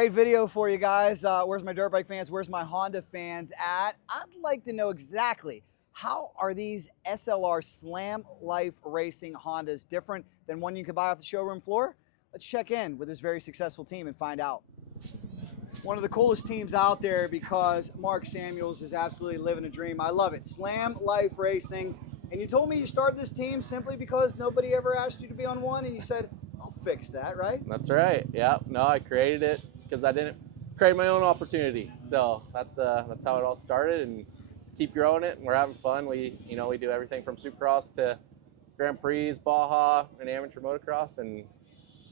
Great video for you guys. Where's my dirt bike fans? Where's my Honda fans at? I'd like to know exactly how are these SLR Slam Life Racing Hondas different than one you can buy off the showroom floor? Let's check in with this very successful team and find out. One of the coolest teams out there because Mark Samuels is absolutely living a dream. I love it. Slam Life Racing. And you told me you started this team simply because nobody ever asked you to be on one, and you said, I'll fix that, right? That's right. Yeah. No, I created it because I didn't create my own opportunity. So that's how it all started, and keep growing it. And we're having fun. We do everything from Supercross to Grand Prix, Baja, and amateur motocross, and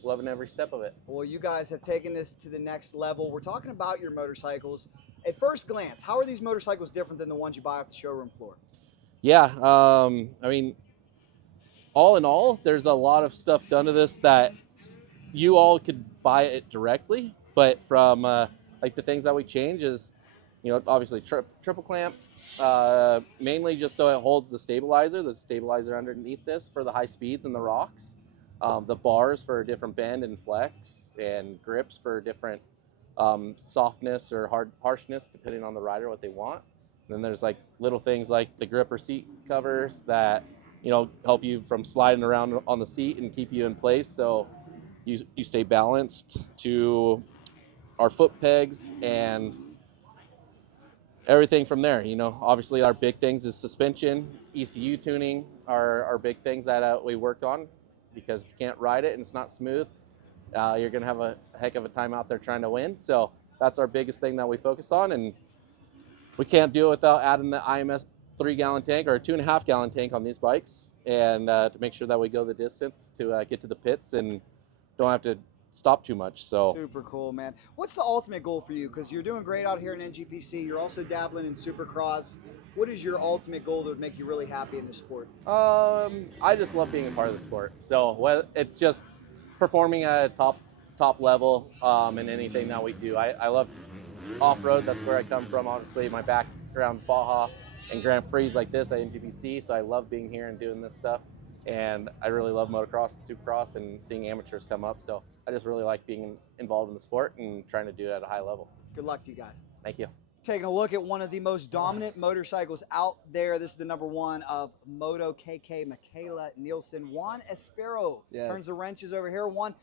loving every step of it. Well, you guys have taken this to the next level. We're talking about your motorcycles. At first glance, how are these motorcycles different than the ones you buy off the showroom floor? Yeah. I mean, all in all, there's a lot of stuff done to this that you all could buy it directly, but from like the things that we change is, obviously triple clamp, mainly just so it holds the stabilizer underneath this for the high speeds and the rocks, the bars for different bend and flex, and grips for different softness or harshness depending on the rider what they want. And then there's like little things like the gripper seat covers that help you from sliding around on the seat and keep you in place so you stay balanced, to our foot pegs and everything from there. Obviously our big things is suspension, ECU tuning are big things that we work on, because if you can't ride it and it's not smooth, you're gonna have a heck of a time out there trying to win. So that's our biggest thing that we focus on, and we can't do it without adding the IMS 3-gallon tank or a 2.5-gallon tank on these bikes, and to make sure that we go the distance to get to the pits and don't have to stop too much. So super cool, man. What's the ultimate goal for you? Because you're doing great out here in NGPC. You're also dabbling in Supercross. What is your ultimate goal that would make you really happy in this sport? I just love being a part of the sport. So it's just performing at a top level in anything that we do. I love off-road. That's where I come from. Obviously my background's Baja and Grand Prix like this at NGPC, so I love being here and doing this stuff. And I really love motocross and supercross and seeing amateurs come up. So I just really like being involved in the sport and trying to do it at a high level. Good luck to you guys. Thank you. Taking a look at one of the most dominant motorcycles out there. This is the #1 of Moto KK, Mikayla, Nielsen. Juan Espero turns the wrenches over here. Juan,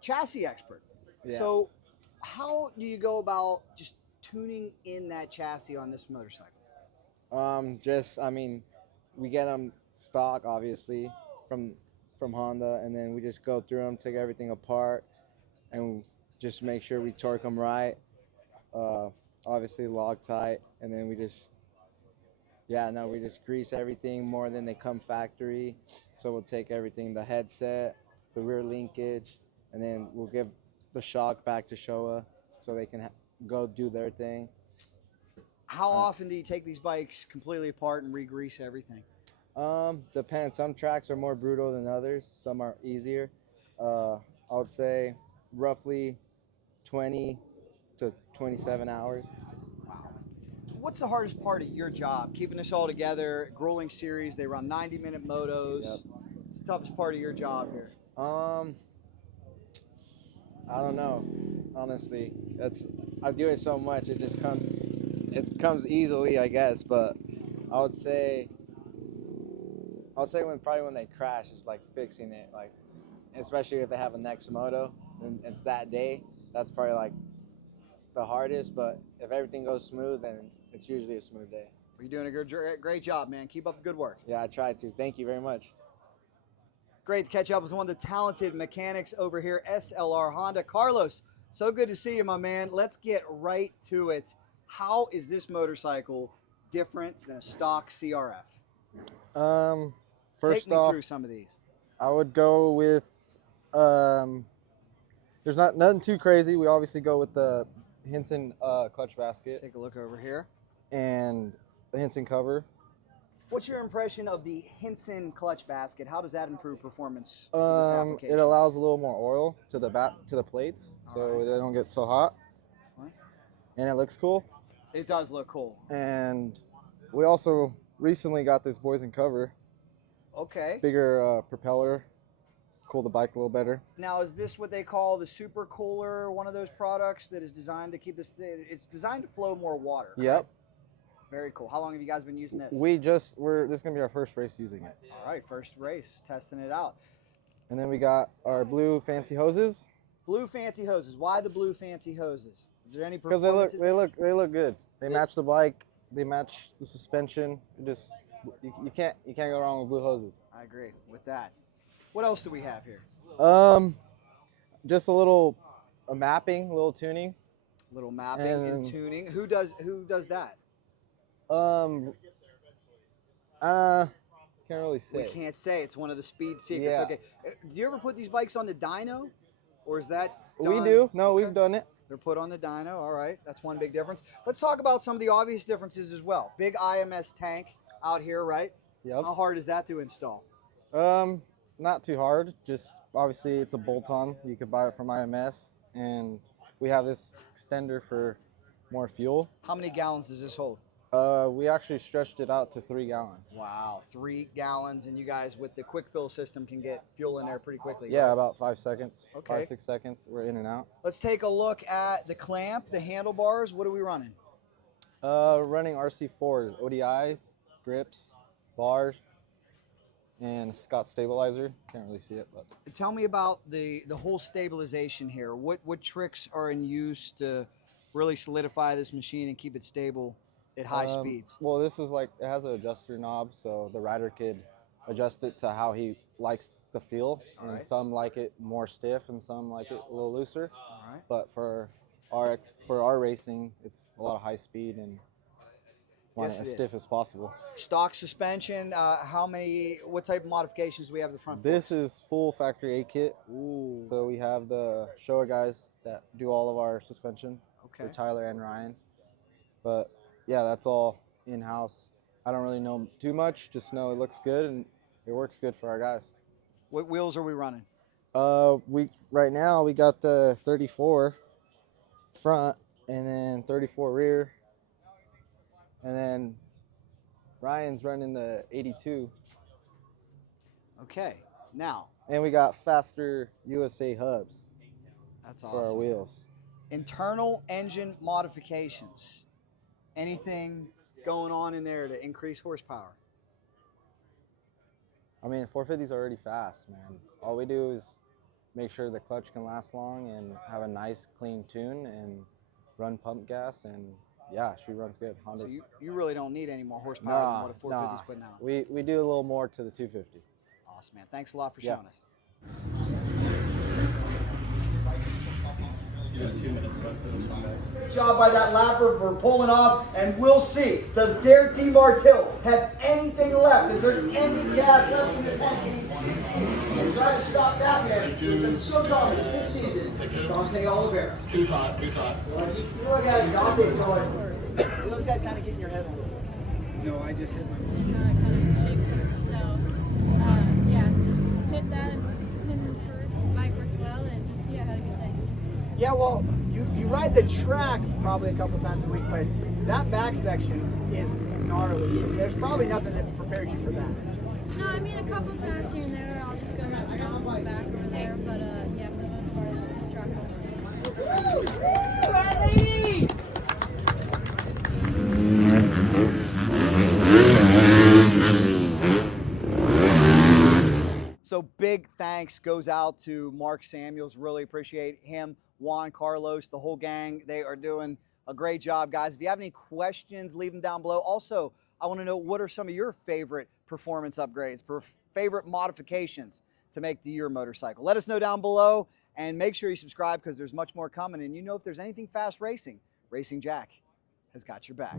chassis expert. Yeah. So how do you go about just tuning in that chassis on this motorcycle? We get them stock, obviously, from Honda, and then we just go through them, take everything apart, and just make sure we torque them right. Obviously Loctite, and then we just grease everything more than they come factory. So we'll take everything, the headset, the rear linkage, and then we'll give the shock back to Showa so they can go do their thing. How often do you take these bikes completely apart and re-grease everything? Depends. Some tracks are more brutal than others. Some are easier. I would say roughly 20 to 27 hours. Wow. What's the hardest part of your job? Keeping this all together, grueling series, they run 90-minute motos. Yep. What's the toughest part of your job here? I don't know. Honestly, I do it so much, it comes easily, I guess. But I would say when they crash is like fixing it, like especially if they have a next moto and it's that day. That's probably like the hardest. But if everything goes smooth, then it's usually a smooth day. You're doing a great job, man. Keep up the good work. Yeah, I try to. Thank you very much. Great to catch up with one of the talented mechanics over here, SLR Honda. Carlos, so good to see you, my man. Let's get right to it. How is this motorcycle different than a stock CRF? First Take me off, through some of these. I would go with, there's nothing too crazy. We obviously go with the Hinson clutch basket. Let's take a look over here. And the Hinson cover. What's your impression of the Hinson clutch basket? How does that improve performance for this application? It allows a little more oil to the plates, so they don't get so hot. Excellent. And it looks cool. It does look cool. And we also recently got this Boysen cover. Okay. Bigger propeller, cool the bike a little better. Now, is this what they call the super cooler, one of those products that is designed to keep this it's designed to flow more water? Yep. Right? Very cool. How long have you guys been using this? This is gonna be our first race using it. All right, first race, testing it out. And then we got our blue fancy hoses. Blue fancy hoses. Why the blue fancy hoses? Is there any Because performance? they look good. They match the bike. They match the suspension. You can't go wrong with blue hoses. I agree with that. What else do we have here? Just a little mapping, a little tuning. Little mapping and tuning. Who does that? Can't really say. We can't say. It's one of the speed secrets. Yeah. Okay. Do you ever put these bikes on the dyno, or is that We done? do. No, Okay. we've done it. They're put on the dyno. All right, that's one big difference. Let's talk about some of the obvious differences as well. Big IMS tank out here, right? Yep. How hard is that to install? Not too hard. Just obviously it's a bolt-on. You could buy it from IMS, and we have this extender for more fuel. How many gallons does this hold? We actually stretched it out to 3 gallons. Wow, 3 gallons, and you guys with the quick fill system can get fuel in there pretty quickly. Yeah, right? about 5 seconds. Okay. 5-6 seconds. We're in and out. Let's take a look at the clamp, the handlebars. What are we running? Running RC4s, ODIs, grips, bars, and a Scott stabilizer. Can't really see it, but Tell me about the whole stabilization here. What tricks are in use to really solidify this machine and keep it stable at high speeds? Well, this is like, it has an adjuster knob, so the rider could adjust it to how he likes the feel. All And right. some like it more stiff, and some like it a little looser. All right. But for our racing, it's a lot of high speed and want Yes, it as it stiff is. as possible. Stock suspension. What type of modifications do we have at the front? This is full factory A kit. Ooh. So we have the Showa guys that do all of our suspension Okay. for Tyler and Ryan. But yeah, that's all in-house. I don't really know too much, just know it looks good and it works good for our guys. What wheels are we running? Right now we got the 34 front and then 34 rear. And then Ryan's running the 82. Okay. Now, And we got faster USA hubs that's for our awesome. wheels. Internal engine modifications. Anything going on in there to increase horsepower? I mean, 450's already fast, man. All we do is make sure the clutch can last long and have a nice clean tune and run pump gas, and yeah, she runs good. So Honda's. you really don't need any more horsepower than what a 450's putting out. We do a little more to the 250. Awesome, man. Thanks a lot for Yeah. showing us. Good job by that lapper for pulling off, and we'll see. Does Derek DeMartille have anything left? Is there any gas left in the tank? And try to stop that man. He's been so dominant this season. Dante Oliveira. Too hot. You look at it, Dante's going. Those guys kind of get in your head a little. No, I just hit my. Kind of shapes it. So, yeah, just hit that and for bike worked well, and just had a good day. Yeah, well, you ride the track probably a couple times a week, but that back section is gnarly. There's probably nothing that prepares you for that. No, I mean a couple times here and there, I'll just go mess around with the back over there, but yeah, for the most part, it's just a track. So big thanks goes out to Mark Samuels. Really appreciate him, Juan Carlos, the whole gang. They are doing a great job, guys. If you have any questions, leave them down below. Also, I want to know, what are some of your favorite performance upgrades, favorite modifications to make to your motorcycle? Let us know down below, and make sure you subscribe because there's much more coming. And if there's anything fast racing, Racing Jack has got your back.